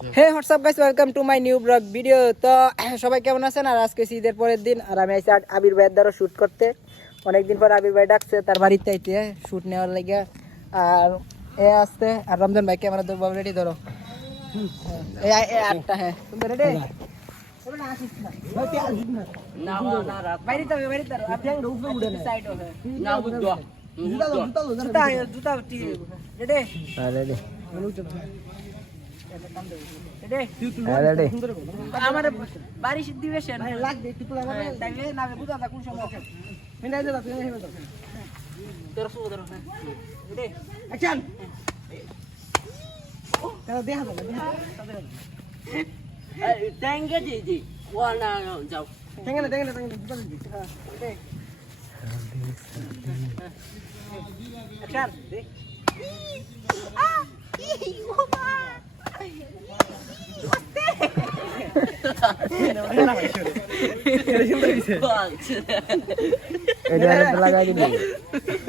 Hey WhatsApp guys, welcome to my new blog video. তো সবাই কেমন আছেন? আর আজকে ঈদের পরের দিন, আর আমি আইছি আবির ভাইয়ের দ্বারা শ্যুট করতে। অনেকদিন পর আবির ভাই ডাকছে তার বাড়িতে আইতে শ্যুট নেওয়ার লাগে। আর এ আসতে আর রমজান ভাই ক্যামেরা ধরবো, রেডি ধরো। এই আটটা, হ্যাঁ তুমি রেডি? আমার বাড়ি দিবে লাগবে একটু নামে বুঝা কোন সময় দেখা যাও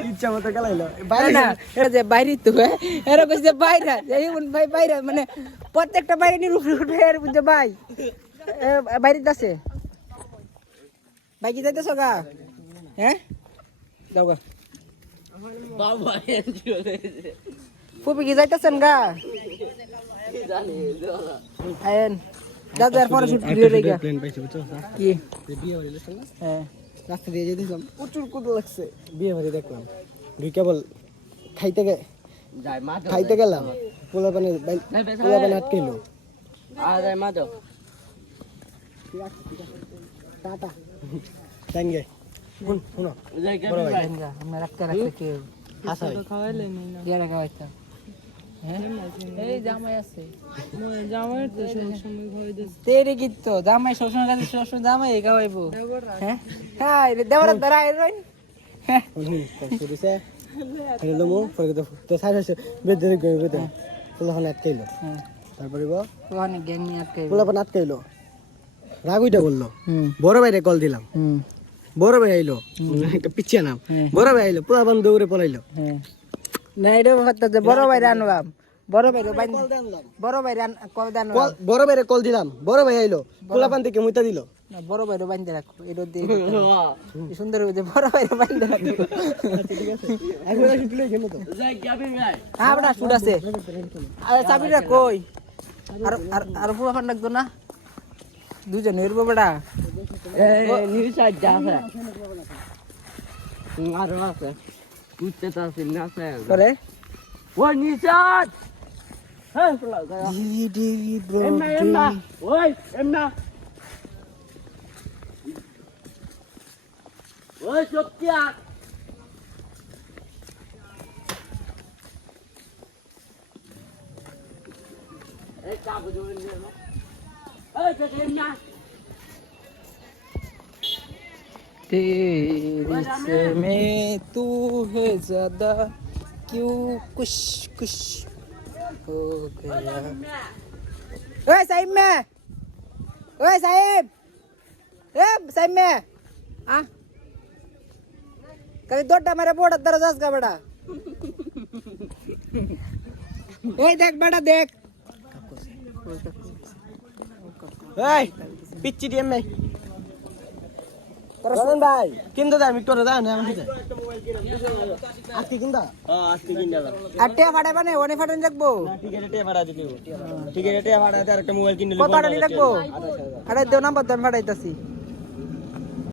ইচ্ছা মতো গেলাইলো বাইরে তো এরকম বাইরে ভাই বাইরে মানে প্রত্যেকটা বাইরে নিয়ে বুঝছো ভাই বাইরে আছে ভাই কি যাইতেছ গা? হ্যাঁ যাও গা ফুপি কি যাইতেছেন গা? আয়েন দাদা এর পরে শুট ভিডিও রেগা কি বিয়ে বাড়ি দেখছেন না? হ্যাঁ রাস্তা দিয়ে যেতেছিলাম, প্রচুর কুদো লাগছে। বিয়ে বাড়ি দেখলাম, দুই কেবল খাইতে গেলাম, পোলাপানে আটকেলো। আর মা দাও টাটা টাইম গে কোন শুনো বড় ভাই আমরা রাখতে কি আসা খাওয়াইলে না যারা খাওয়াইতা। হ্যাঁ এই জামাই আছে, জামাই তো সবসময় খাওয়াই দিস তেরে কি তো জামাই সবসময় কাছে সবসময় জামাই খাওয়াইবো। হ্যাঁ হ্যাঁ দেবর দ্বারা আইরন হ্যাঁ শুরুছে হলো মো পরে তো সাইছে বেদ দেন বেদ পোলাপান আটকেলো। হ্যাঁ তারপরে অনেক গ্যাং নিয়ে আটকেলো, পোলাপান আটকেলো। রাগুইটা বললো, বড় ভাইরে কল দিলাম, বড় ভাই আইলো, একটা পিছিয়ে নাম, বড় ভাই আইলো, পোলাপান দৌড়ে পলাইলো। না এটা হচ্ছে বড় ভাইরে আনলাম, বড় ভাইরে বড় ভাইরে কল দেন, বড় ভাইরে কল দিলাম, বড় ভাই আইলো, পোলাপান থেকে মুইতা দিল। না বড় ভাইরে বাইন্ধে রাখো, এটা দিয়ে সুন্দর হয়ে বড় ভাইরে বাইন্ধে রাখো। ঠিক আছে এখন শুট লই গেল তো যাই যাবি ভাই। হ্যাঁ বড় শুট আছে, আর চাবিটা কই? আর আর পোলাপান ডাকতো না দুজন এরবো বড়া এই নিউ সাইড যা আছে আর আছে কুত্তে তা আছে না আছে করে ও নিচাত হ্যাঁ পোলা ডি ব্রো এমনা ওই এমনা ওই সত্যিয়া এই কাবু জোরে না এই এমনা तेरी से में तू है ज्यादा क्यों कुछ कुछ हो गया। ओए साहिब में, ओए साहिब, ए साहिब में आ कभी दोटा मेरे बोर्ड दरवाजा का बड़ा ओए देख बड़ा देख ओए पिच्ची डीएम में রতন ভাই কিনতে দাও, মিটরে দাও না আমাকে আজকে কিনতা? হ্যাঁ আজকে কিনতে দাও। আর টিয়া ফাড়া বানে ওনে ফাড়ন রাখবো না? ঠিক আছে টিয়া ফাড়া দিও, ঠিক আছে টিয়া ফাড়া আর একটা মোবাইল কিনলে কত টাকা রাখবো? আরে দেও নাম্বার দেন ফাড়াইতাছি।